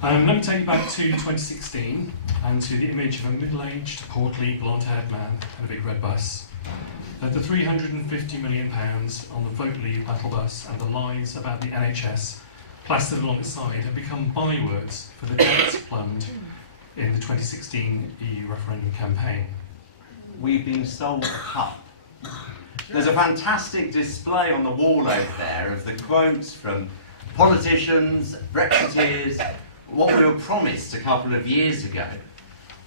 Let me take you back to 2016 and to the image of a middle-aged, portly, blonde-haired man in a big red bus. The £350 million on the Vote Leave battle bus and the lies about the NHS plastered alongside have become bywords for the debts plumbed in the 2016 EU referendum campaign. We've been sold a cup. There's a fantastic display on the wall over there of the quotes from politicians, Brexiteers, what we were promised a couple of years ago.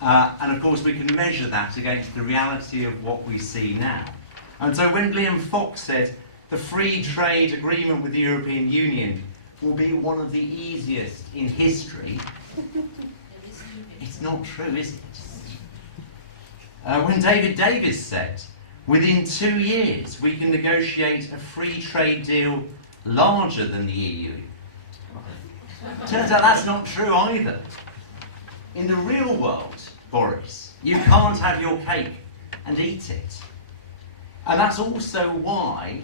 And of course we can measure that against the reality of what we see now. And so when Liam Fox said the free trade agreement with the European Union will be one of the easiest in history, it's not true, is it? When David Davis said within 2 years we can negotiate a free trade deal larger than the EU, turns out that's not true either. In the real world, Boris, you can't have your cake and eat it. And that's also why,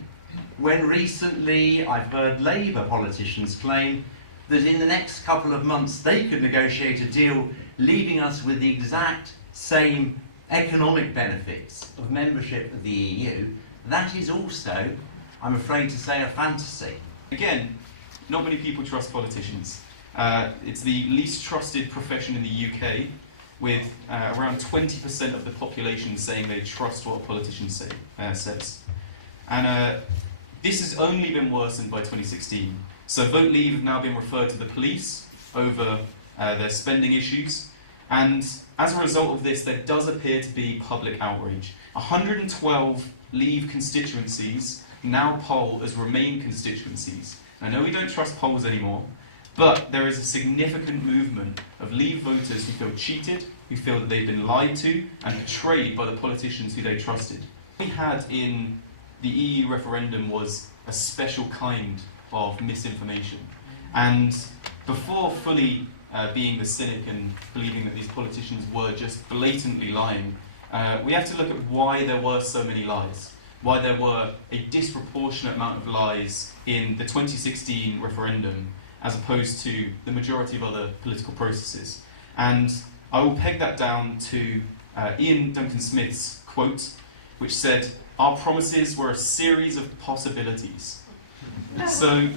when recently I've heard Labour politicians claim that in the next couple of months they could negotiate a deal leaving us with the exact same economic benefits of membership of the EU, that is also, I'm afraid to say, a fantasy. Again, not many people trust politicians. It's the least trusted profession in the UK, with around 20% of the population saying they trust what a politician says. And this has only been worsened by 2016. So Vote Leave have now been referred to the police over their spending issues. And as a result of this, there does appear to be public outrage. 112 Leave constituencies now poll as Remain constituencies. I know we don't trust polls anymore, but there is a significant movement of Leave voters who feel cheated, who feel that they've been lied to and betrayed by the politicians who they trusted. What we had in the EU referendum was a special kind of misinformation. And before fully being the cynic and believing that these politicians were just blatantly lying, we have to look at why there were so many lies, why there were a disproportionate amount of lies in the 2016 referendum as opposed to the majority of other political processes. And I will peg that down to Ian Duncan Smith's quote, which said, "Our promises were a series of possibilities." So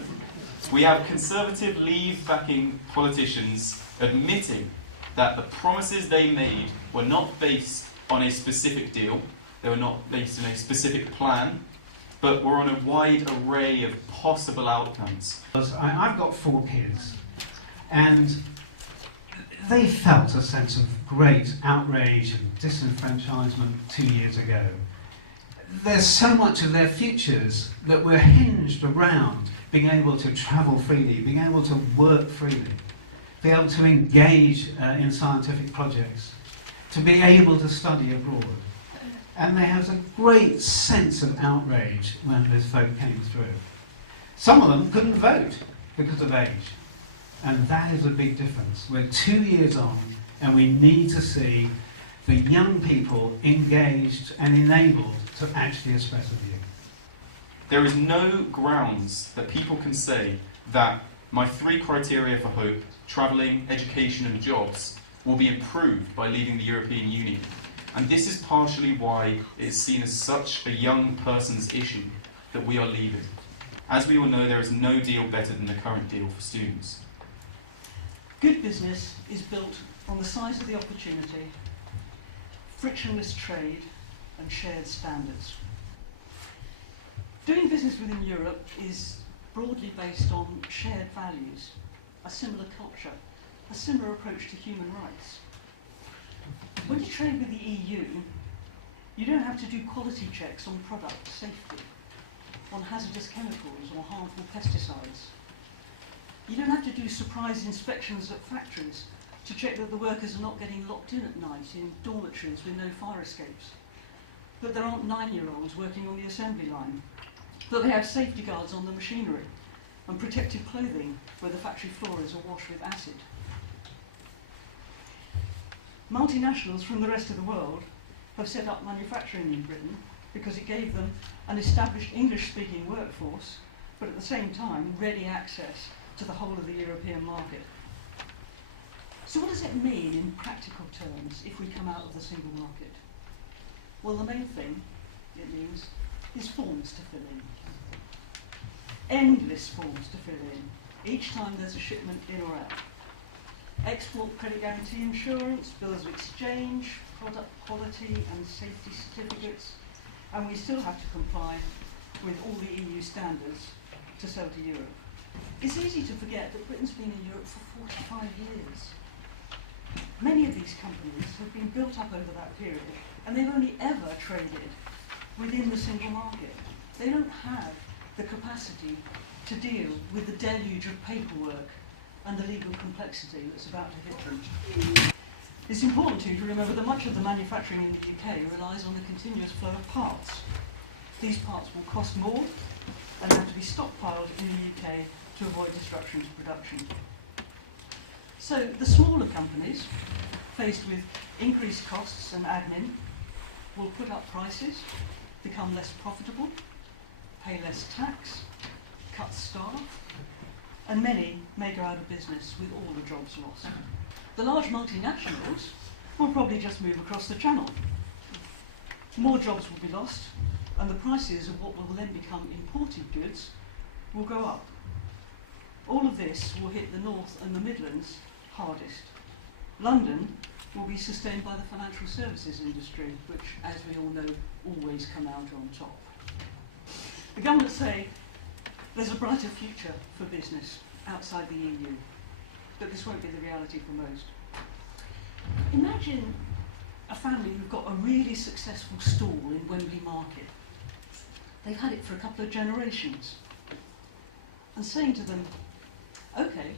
we have Conservative Leave-backing politicians admitting that the promises they made were not based on a specific deal, they were not based on a specific plan, but were on a wide array of possible outcomes. I've got 4 kids, and they felt a sense of great outrage and disenfranchisement 2 years ago. There's so much of their futures that were hinged around being able to travel freely, being able to work freely, be able to engage in scientific projects, to be able to study abroad. And they have a great sense of outrage when this vote came through. Some of them couldn't vote because of age. And that is a big difference. We're 2 years on, and we need to see the young people engaged and enabled to actually express a view. There is no grounds that people can say that my 3 criteria for hope, travelling, education and jobs, will be improved by leaving the European Union. And this is partially why it is seen as such a young person's issue that we are leaving. As we all know, there is no deal better than the current deal for students. Good business is built on the size of the opportunity, frictionless trade and shared standards. Doing business within Europe is broadly based on shared values, a similar culture, a similar approach to human rights. When you trade with the EU, you don't have to do quality checks on product safety, on hazardous chemicals or harmful pesticides. You don't have to do surprise inspections at factories to check that the workers are not getting locked in at night in dormitories with no fire escapes, that there aren't 9-year-olds working on the assembly line, that they have safety guards on the machinery and protective clothing where the factory floor is awash with acid. Multinationals from the rest of the world have set up manufacturing in Britain because it gave them an established English-speaking workforce, but at the same time ready access to the whole of the European market. So what does it mean in practical terms if we come out of the single market? Well, the main thing it means is forms to fill in. Endless forms to fill in, each time there's a shipment in or out. Export credit guarantee insurance, bills of exchange, product quality and safety certificates, and we still have to comply with all the EU standards to sell to Europe. It's easy to forget that Britain's been in Europe for 45 years. Many of these companies have been built up over that period, and they've only ever traded within the single market. They don't have the capacity to deal with the deluge of paperwork and the legal complexity that's about to hit them. It's important too to remember that much of the manufacturing in the UK relies on the continuous flow of parts. These parts will cost more and have to be stockpiled in the UK to avoid disruption to production. So the smaller companies, faced with increased costs and admin, will put up prices, become less profitable, pay less tax, cut staff, and many may go out of business with all the jobs lost. The large multinationals will probably just move across the channel. More jobs will be lost, and the prices of what will then become imported goods will go up. All of this will hit the North and the Midlands hardest. London will be sustained by the financial services industry, which, as we all know, always come out on top. The government say there's a brighter future for business outside the EU, but this won't be the reality for most. Imagine a family who've got a really successful stall in Wembley Market. They've had it for a couple of generations. And saying to them, okay,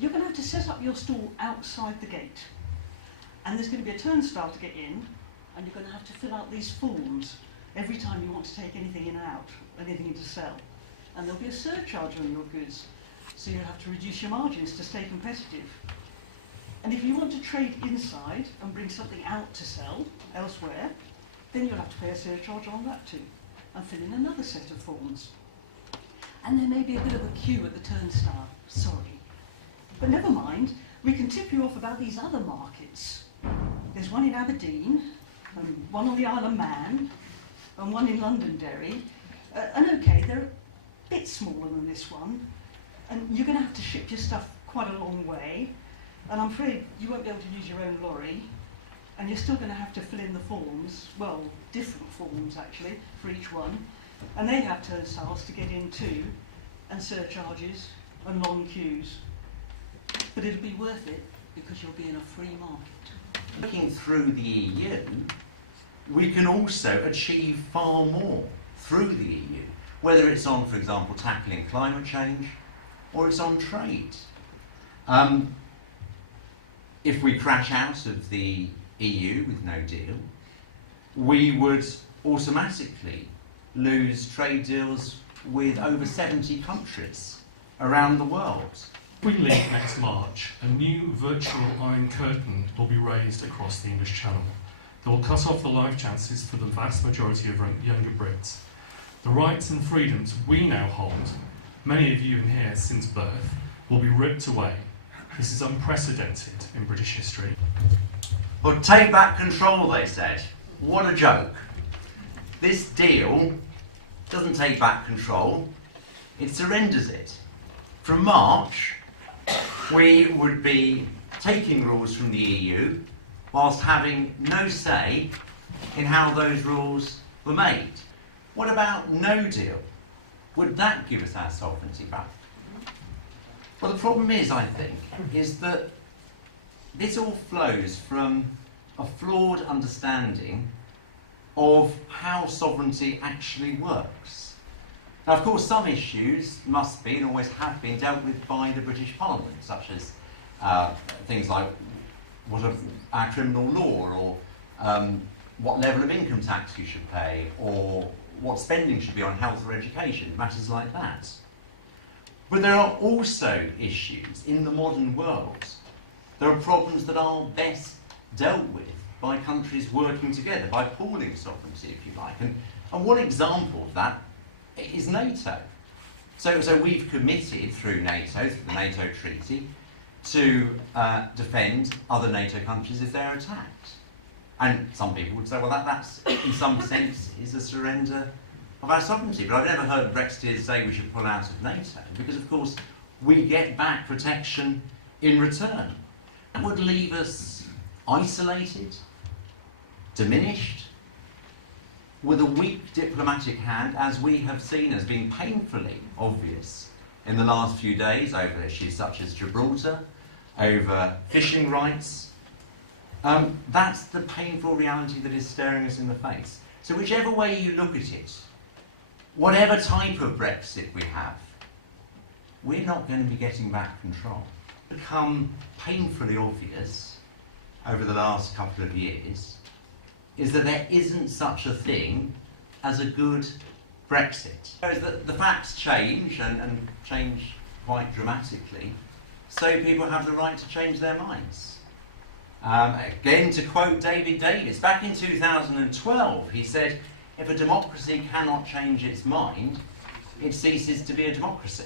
you're going to have to set up your stall outside the gate. And there's going to be a turnstile to get in, and you're going to have to fill out these forms every time you want to take anything in and out, anything in to sell. And there'll be a surcharge on your goods, so you'll have to reduce your margins to stay competitive. And if you want to trade inside and bring something out to sell elsewhere, then you'll have to pay a surcharge on that too, and fill in another set of forms. And there may be a bit of a queue at the turnstile, sorry. But never mind, we can tip you off about these other markets. There's one in Aberdeen, and one on the Isle of Man, and one in Londonderry. And okay, they're a bit smaller than this one, and you're going to have to ship your stuff quite a long way, and I'm afraid you won't be able to use your own lorry, and you're still going to have to fill in the forms, well, different forms actually, for each one, and they have turnstiles to get in too, and surcharges, and long queues. But it'll be worth it, because you'll be in a free market. Looking through the EU, we can also achieve far more through the EU, whether it's on, for example, tackling climate change, or it's on trade. If we crash out of the EU with no deal, we would automatically lose trade deals with over 70 countries around the world. If we leave next March, a new virtual Iron Curtain will be raised across the English Channel that will cut off the life chances for the vast majority of younger Brits. The rights and freedoms we now hold, many of you in here since birth, will be ripped away. This is unprecedented in British history. Well, take back control, they said. What a joke. This deal doesn't take back control, it surrenders it. From March, we would be taking rules from the EU whilst having no say in how those rules were made. What about no deal? Would that give us our sovereignty back? Well, the problem is, I think, is that this all flows from a flawed understanding of how sovereignty actually works. Now, of course, some issues must be and always have been dealt with by the British Parliament, such as things like what of our criminal law, or what level of income tax you should pay, or what spending should be on health or education, matters like that. But there are also issues in the modern world. There are problems that are best dealt with by countries working together, by pooling sovereignty, if you like. And one example of that is NATO. So we've committed through NATO, through the NATO treaty, to defend other NATO countries if they're attacked. And some people would say, well, that's in some sense is a surrender of our sovereignty. But I've never heard Brexiteers say we should pull out of NATO, because of course we get back protection in return. That would leave us isolated, diminished, with a weak diplomatic hand, as we have seen as being painfully obvious in the last few days over issues such as Gibraltar, over fishing rights. That's the painful reality that is staring us in the face. So whichever way you look at it, whatever type of Brexit we have, we're not going to be getting back control. It's become painfully obvious over the last couple of years is that there isn't such a thing as a good Brexit. The facts change and change quite dramatically, so people have the right to change their minds. Again, to quote David Davis, back in 2012, he said, if a democracy cannot change its mind, it ceases to be a democracy.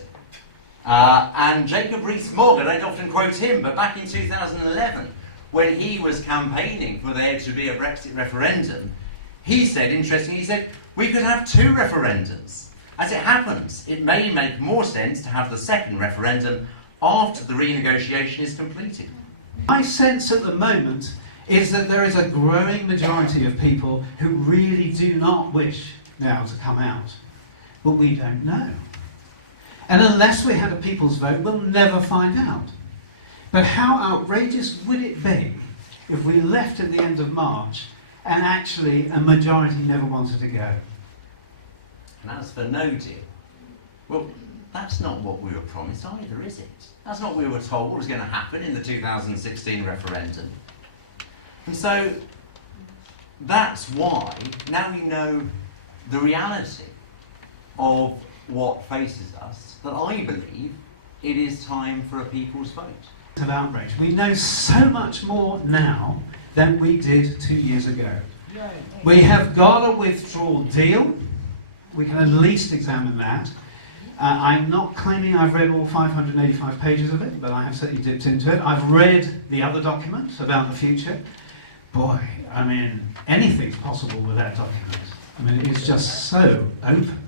And Jacob Rees-Mogg, I don't often quote him, but back in 2011, when he was campaigning for there to be a Brexit referendum, he said, interestingly, he said, we could have 2 referendums. As it happens, it may make more sense to have the second referendum after the renegotiation is completed. My sense at the moment is that there is a growing majority of people who really do not wish now to come out. But we don't know. And unless we had a people's vote, we'll never find out. But how outrageous would it be if we left at the end of March and actually a majority never wanted to go? And as for no deal, well, that's not what we were promised either, is it? That's not what we were told was going to happen in the 2016 referendum. And so that's why now we know the reality of what faces us, that I believe it is time for a people's vote. Of outrage. We know so much more now than we did 2 years ago. We have got a withdrawal deal. We can at least examine that. I'm not claiming I've read all 585 pages of it, but I have certainly dipped into it. I've read the other document about the future. Boy, I mean, anything's possible with that document. I mean, it's just so open.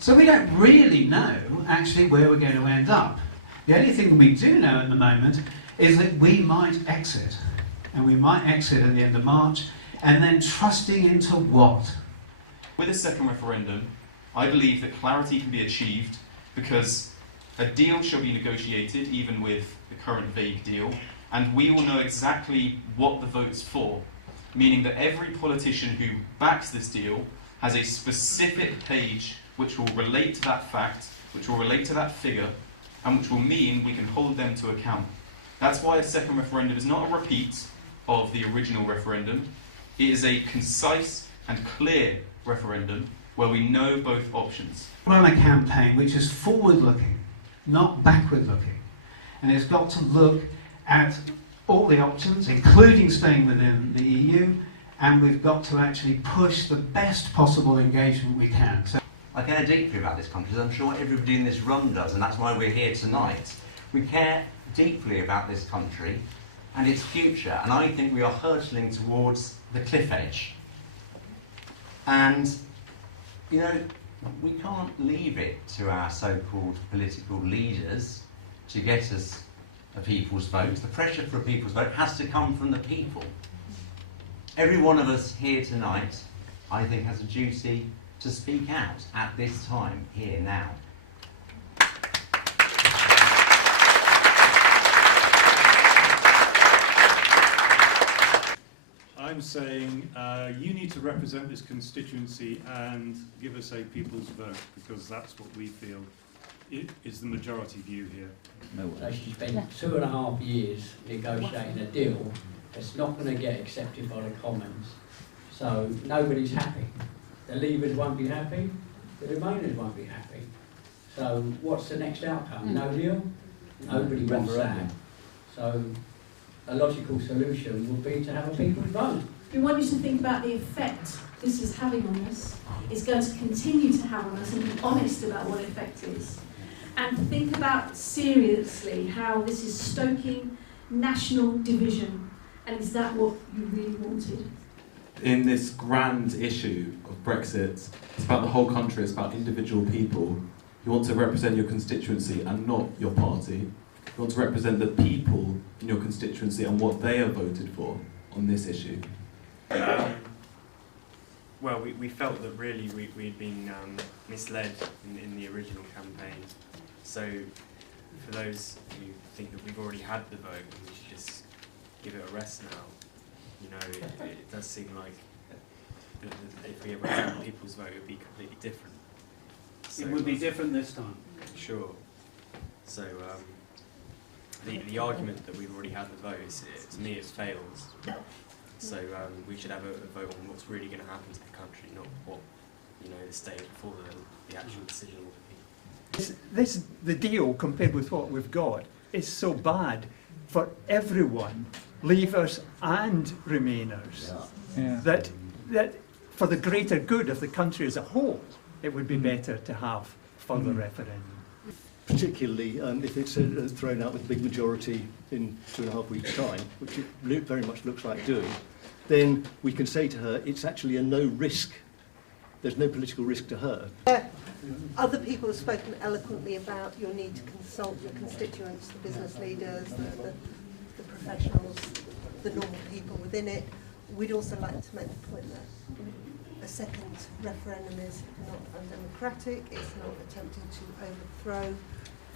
So we don't really know actually where we're going to end up. The only thing we do know at the moment is that we might exit. And we might exit at the end of March, and then trusting into what? With a second referendum, I believe that clarity can be achieved because a deal shall be negotiated, even with the current vague deal, and we will know exactly what the vote's for, meaning that every politician who backs this deal has a specific page which will relate to that fact, which will relate to that figure, and which will mean we can hold them to account. That's why a second referendum is not a repeat of the original referendum. It is a concise and clear referendum where we know both options. We're on a campaign which is forward-looking, not backward-looking. And it's got to look at all the options, including staying within the EU, and we've got to actually push the best possible engagement we can. So I care deeply about this country, as I'm sure everybody in this room does, and that's why we're here tonight. We care deeply about this country and its future, and I think we are hurtling towards the cliff edge. And, you know, we can't leave it to our so-called political leaders to get us a people's vote. The pressure for a people's vote has to come from the people. Every one of us here tonight, I think, has a duty to speak out at this time, here, now. I'm saying you need to represent this constituency and give us a people's vote, because that's what we feel is the majority view here. They should spend 2.5 years negotiating a deal that's not going to get accepted by the Commons. So nobody's happy. The Leavers won't be happy, the Remainers won't be happy. So what's the next outcome? No deal? Nobody wants that. So a logical solution would be to have a people's vote. We want you to think about the effect this is having on us, is going to continue to have on us, and be honest about what effect is. and think about seriously how this is stoking national division, and is that what you really wanted? In this grand issue of Brexit, it's about the whole country, it's about individual people. You want to represent your constituency and not your party. You want to represent the people in your constituency and what they have voted for on this issue. Well, we felt that really we'd been misled in the original campaign. So for those who think that we've already had the vote and we should just give it a rest now, you know, it does seem like if we ever had people's vote, it would be completely different. So, It would be different this time. Sure. So the argument that we've already had the vote, to me, it fails. So we should have a vote on what's really going to happen to the country, not what, you know, the state before the actual decision will be. The deal, compared with what we've got, is so bad for everyone, Leavers and Remainers, that for the greater good of the country as a whole, it would be better to have further referendum. Particularly if it's thrown out with a big majority in 2.5 weeks' time, which it very much looks like doing, then we can say to her, it's actually a no risk. There's no political risk to her. Other people have spoken eloquently about your need to consult your constituents, the business leaders, the professionals, the normal people within it. We'd also like to make the point that a second referendum is not undemocratic, it's not attempting to overthrow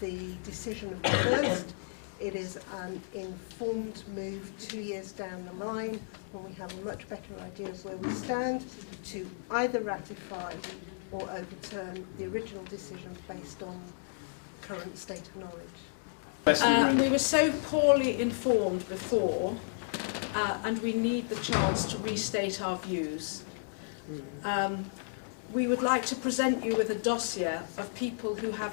the decision of the first. It is an informed move 2 years down the line when we have a much better idea of where we stand to either ratify or overturn the original decision based on current state of knowledge. We were so poorly informed before, and we need the chance to restate our views. We would like to present you with a dossier of people who have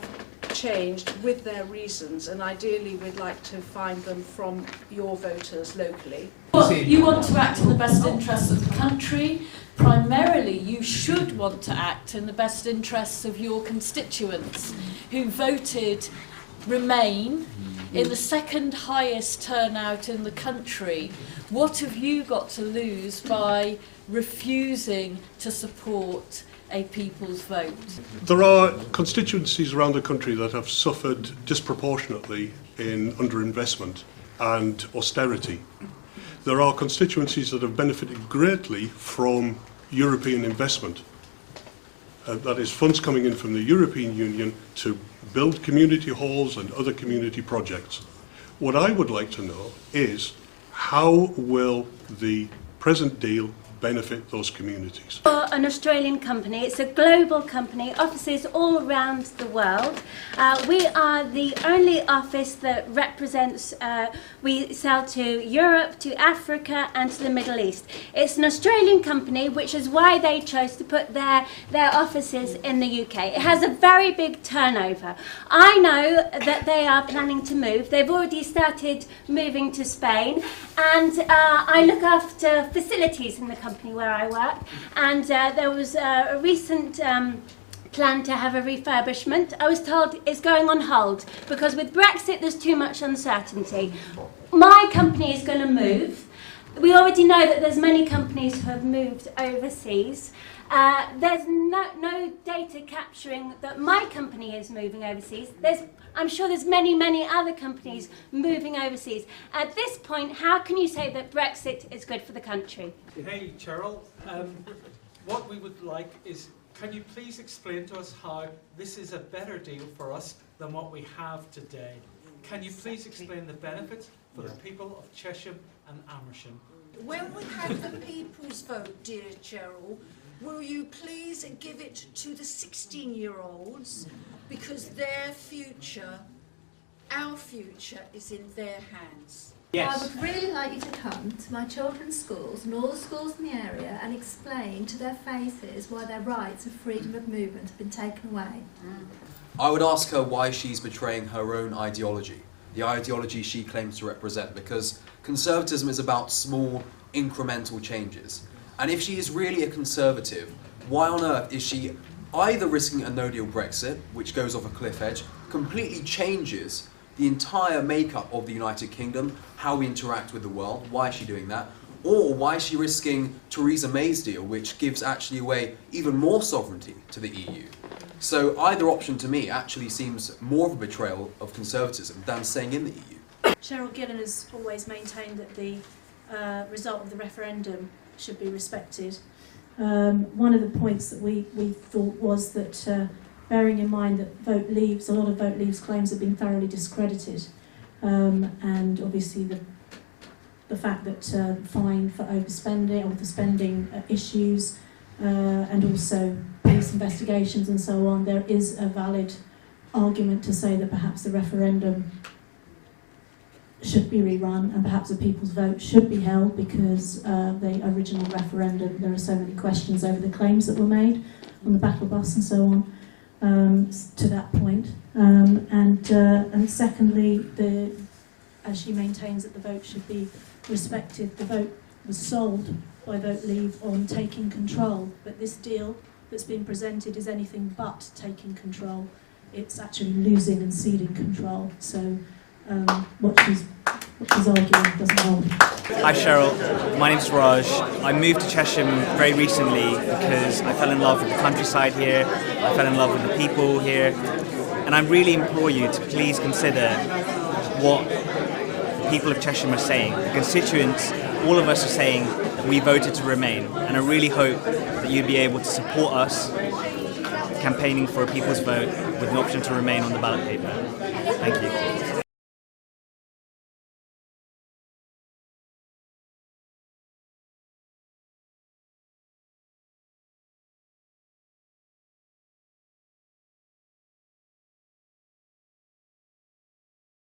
changed with their reasons, and ideally we'd like to find them from your voters locally. Well, you want to act in the best interests of the country. Primarily, you should want to act in the best interests of your constituents who voted Remain in the second highest turnout in the country. What have you got to lose by refusing to support a people's vote? There are constituencies around the country that have suffered disproportionately in underinvestment and austerity. There are constituencies that have benefited greatly from European investment. That is funds coming in from the European Union to build community halls and other community projects. What I would like to know is how will the present deal benefit those communities? For an Australian company, it's a global company, offices all around the world. We are the only office that represents, we sell to Europe, to Africa and to the Middle East. It's an Australian company, which is why they chose to put their offices in the UK. It has a very big turnover. I know that they are planning to move. They've already started moving to Spain, and I look after facilities in the company where I work, and there was a recent plan to have a refurbishment. I was told it's going on hold because with Brexit there's too much uncertainty. My company is going to move. We already know that there's many companies who have moved overseas. There's no data capturing that my company is moving overseas. I'm sure there's many other companies moving overseas. At this point, how can you say that Brexit is good for the country? Hey, Cheryl, what we would like is, can you please explain to us how this is a better deal for us than what we have today? Can you please explain the benefits for the people of Chesham and Amersham? When we have the people's vote, dear Cheryl, will you please give it to the 16-year-olds, because their future, our future, is in their hands. Yes. I would really like you to come to my children's schools and all the schools in the area and explain to their faces why their rights of freedom of movement have been taken away. I would ask her why she's betraying her own ideology, the ideology she claims to represent, because conservatism is about small, incremental changes. And if she is really a conservative, why on earth is she either risking a no-deal Brexit, which goes off a cliff edge, completely changes the entire makeup of the United Kingdom, how we interact with the world. Why is she doing that? Or why is she risking Theresa May's deal, which gives actually away even more sovereignty to the EU? So either option to me actually seems more of a betrayal of conservatism than staying in the EU. Cheryl Gillen has always maintained that the result of the referendum should be respected. One of the points that we thought was that, bearing in mind that a lot of Vote Leave's claims have been thoroughly discredited, and obviously the fact that fine for overspending or for spending issues, and also police investigations and so on, there is a valid argument to say that perhaps the referendum should be rerun and perhaps a people's vote should be held, because the original referendum, there are so many questions over the claims that were made on the battle bus and so on, to that point. And secondly, as she maintains that the vote should be respected, the vote was sold by Vote Leave on taking control, but this deal that's been presented is anything but taking control. It's actually losing and ceding control. So what she's arguing doesn't hold. Hi Cheryl, my name's Raj. I moved to Chesham very recently because I fell in love with the countryside here, I fell in love with the people here, and I really implore you to please consider what the people of Chesham are saying. The constituents, all of us are saying that we voted to remain, and I really hope that you'd be able to support us campaigning for a people's vote with an option to remain on the ballot paper. Thank you.